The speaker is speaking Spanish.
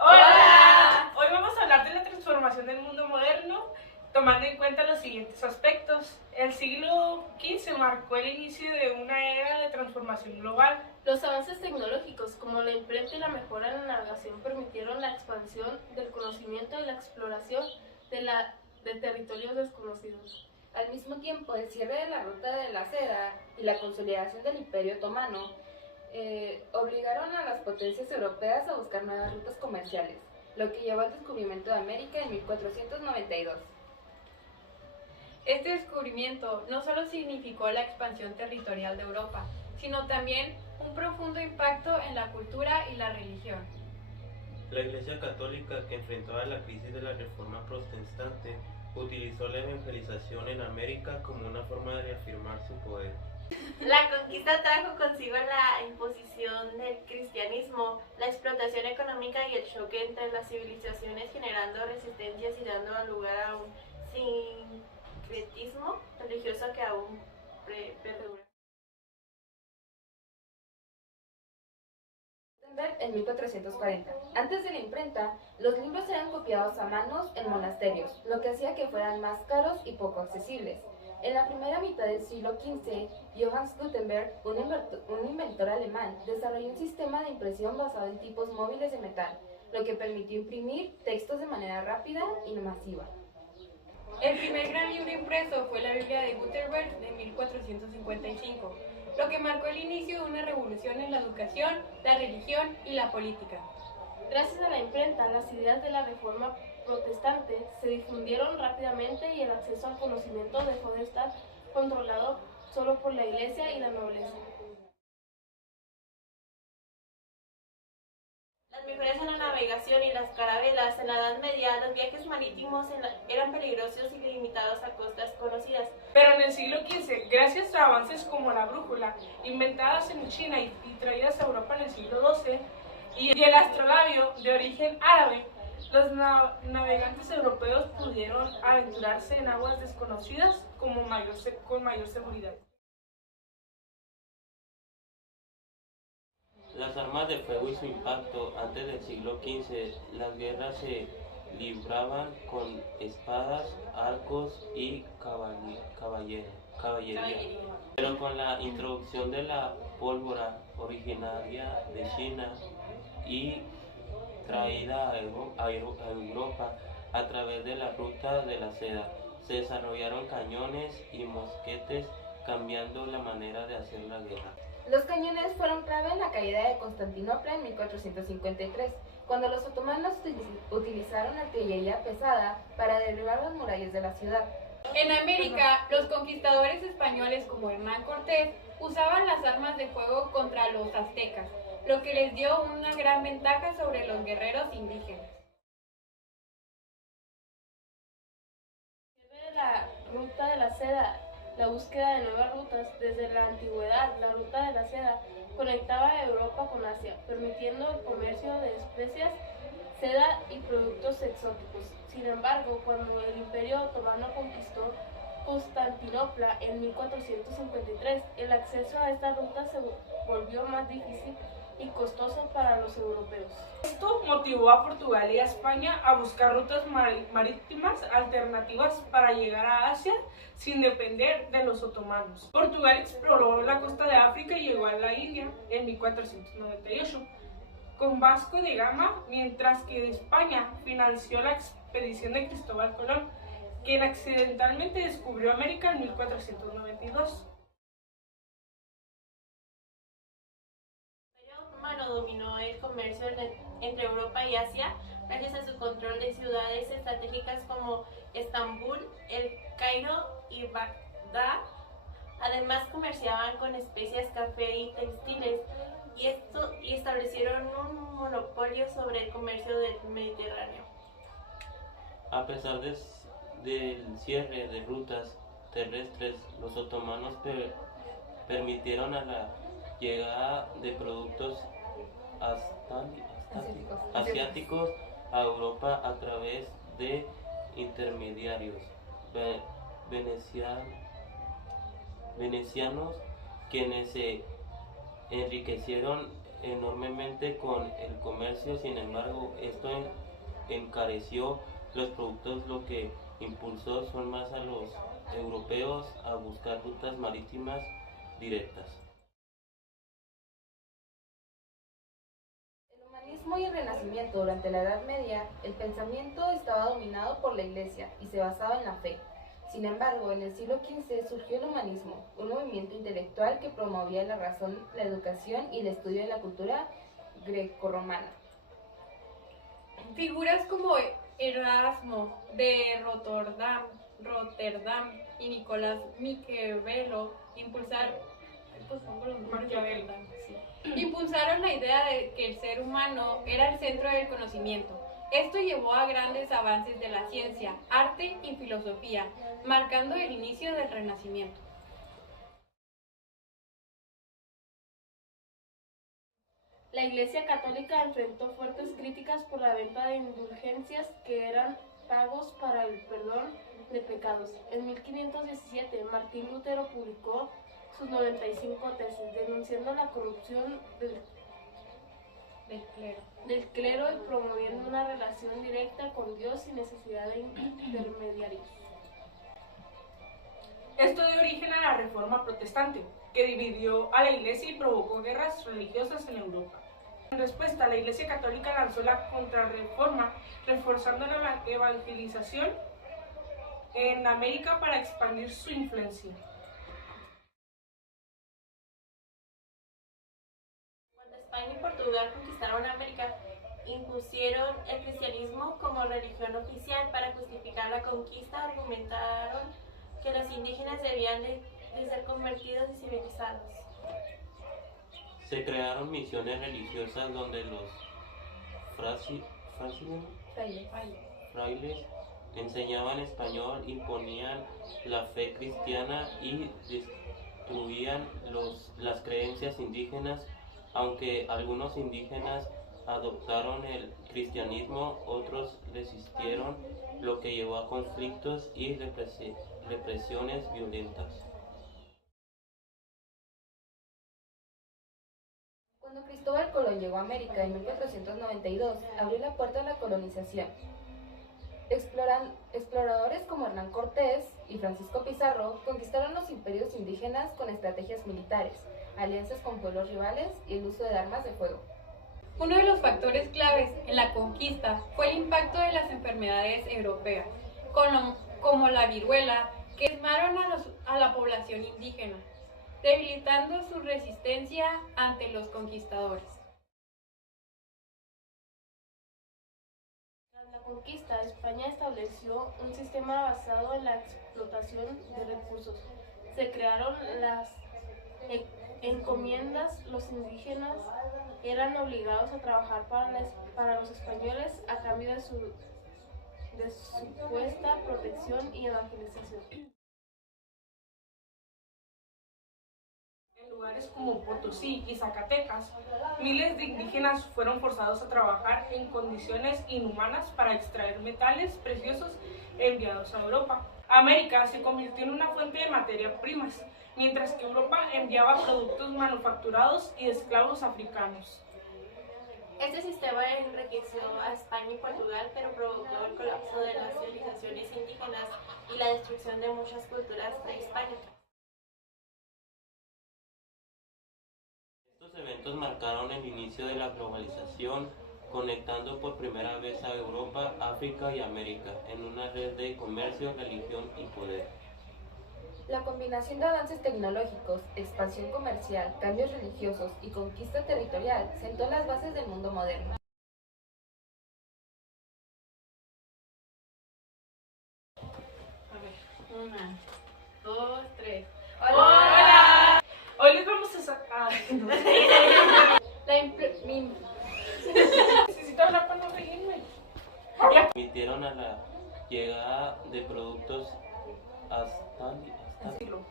Hola, hoy vamos a hablar de la transformación del mundo moderno, tomando en cuenta los siguientes aspectos. El siglo XV marcó el inicio de una era de transformación global. Los avances tecnológicos, como la imprenta y la mejora en la navegación, permitieron la expansión del conocimiento y la exploración de territorios desconocidos. Al mismo tiempo, el cierre de la ruta de la seda y la consolidación del Imperio Otomano obligaron a las potencias europeas a buscar nuevas rutas comerciales, lo que llevó al descubrimiento de América en 1492. Este descubrimiento no solo significó la expansión territorial de Europa, sino también un profundo impacto en la cultura y la religión. La Iglesia Católica, que enfrentaba la crisis de la Reforma Protestante, utilizó la evangelización en América como una forma de reafirmar su poder. La conquista trajo consigo la imposición del cristianismo, la explotación económica y el choque entre las civilizaciones, generando resistencias y dando lugar a un sincretismo religioso que aún perdura. En 1440. Antes de la imprenta, los libros eran copiados a manos en monasterios, lo que hacía que fueran más caros y poco accesibles. En la primera mitad del siglo XV, Johannes Gutenberg, un inventor alemán, desarrolló un sistema de impresión basado en tipos móviles de metal, lo que permitió imprimir textos de manera rápida y masiva. El primer gran libro impreso fue la Biblia de Gutenberg de 1455, lo que marcó el inicio de una revolución en la educación, la religión y la política. Gracias a la imprenta, las ideas de la Reforma Protestante se difundieron rápidamente y el acceso al conocimiento dejó de estar controlado solo por la Iglesia y la nobleza. Las mejoras en la navegación y las carabelas en la Edad Media, los viajes marítimos eran peligrosos y limitados a costas conocidas. Pero en el siglo XV, gracias a avances como la brújula, inventadas en China y traídas a Europa en el siglo XII, y el astrolabio de origen árabe, los navegantes europeos pudieron aventurarse en aguas desconocidas con mayor seguridad. Las armas de fuego y su impacto. Antes del siglo XV, las guerras se libraban con espadas, arcos y caballería. Pero con la introducción de la pólvora, originaria de China y traída a Europa a través de la ruta de la seda, se desarrollaron cañones y mosquetes, cambiando la manera de hacer la guerra. Los cañones fueron clave en la caída de Constantinopla en 1453, cuando los otomanos utilizaron artillería pesada para derribar las murallas de la ciudad. En América, los conquistadores españoles como Hernán Cortés usaban las armas de fuego contra los aztecas, lo que les dio una gran ventaja sobre los guerreros indígenas. La ruta de la seda, la búsqueda de nuevas rutas. Desde la antigüedad, la ruta de la seda conectaba a Europa con Asia, permitiendo el comercio de especias, seda y productos exóticos. Sin embargo, cuando el Imperio Otomano conquistó Constantinopla en 1453, el acceso a esta ruta se volvió más difícil y costoso para los europeos. Esto motivó a Portugal y a España a buscar rutas marítimas alternativas para llegar a Asia sin depender de los otomanos. Portugal exploró la costa de África y llegó a la India en 1498 con Vasco de Gama, mientras que España financió la expedición de Cristóbal Colón, quien accidentalmente descubrió América en 1492. Dominó el comercio entre Europa y Asia gracias a su control de ciudades estratégicas como Estambul, El Cairo y Bagdad. Además comerciaban con especias, café y textiles y establecieron un monopolio sobre el comercio del Mediterráneo. A pesar del cierre de rutas terrestres, los otomanos permitieron a la llegada de productos asiáticos a Europa a través de intermediarios venecianos, quienes se enriquecieron enormemente con el comercio. Sin embargo, esto encareció los productos, lo que impulsó son más a los europeos a buscar rutas marítimas directas. El humanismo y el renacimiento durante la Edad Media, el pensamiento estaba dominado por la Iglesia y se basaba en la fe. Sin embargo, en el siglo XV surgió el humanismo, un movimiento intelectual que promovía la razón, la educación y el estudio de la cultura grecorromana. Figuras como Erasmo de Rotterdam y Nicolás Maquiavelo impulsaron la idea de que el ser humano era el centro del conocimiento. Esto llevó a grandes avances de la ciencia, arte y filosofía, marcando el inicio del Renacimiento. La Iglesia Católica enfrentó fuertes críticas por la venta de indulgencias que eran pagos para el perdón de pecados. En 1517, Martín Lutero publicó sus 95 tesis, denunciando la corrupción del clero y promoviendo una relación directa con Dios sin necesidad de intermediarios. Esto dio origen a la Reforma Protestante, que dividió a la Iglesia y provocó guerras religiosas en Europa. En respuesta, la Iglesia Católica lanzó la Contrarreforma, reforzando la evangelización en América para expandir su influencia. Cuando España y Portugal conquistaron América, impusieron el cristianismo como religión oficial. Para justificar la conquista, argumentaron que los indígenas debían de ser convertidos y civilizados. Se crearon misiones religiosas donde los frailes enseñaban español, imponían la fe cristiana y destruían las creencias indígenas. Aunque algunos indígenas adoptaron el cristianismo, otros resistieron, lo que llevó a conflictos y represiones violentas. Cuando Cristóbal Colón llegó a América en 1492, abrió la puerta a la colonización. Exploradores como Hernán Cortés y Francisco Pizarro conquistaron los imperios indígenas con estrategias militares, alianzas con pueblos rivales y el uso de armas de fuego. Uno de los factores claves en la conquista fue el impacto de las enfermedades europeas, como la viruela, que diezmaron a la población indígena, debilitando su resistencia ante los conquistadores. Tras la conquista, España estableció un sistema basado en la explotación de recursos. Se crearon las encomiendas. Los indígenas eran obligados a trabajar para los españoles a cambio de supuesta protección y evangelización. En lugares como Potosí y Zacatecas, miles de indígenas fueron forzados a trabajar en condiciones inhumanas para extraer metales preciosos enviados a Europa. América se convirtió en una fuente de materias primas, mientras que Europa enviaba productos manufacturados y esclavos africanos. Este sistema enriqueció a España y Portugal, pero provocó el colapso de las civilizaciones indígenas y la destrucción de muchas culturas prehispánicas. Estos eventos marcaron el inicio de la globalización, conectando por primera vez a Europa, África y América en una red de comercio, religión y poder. La combinación de avances tecnológicos, expansión comercial, cambios religiosos y conquista territorial sentó las bases del mundo moderno. A ver, 1, 2, 3. ¡Hola! Hoy les vamos a sacar... Necesito hablar para no reírme. Permitieron a la llegada de productos hasta Siglo.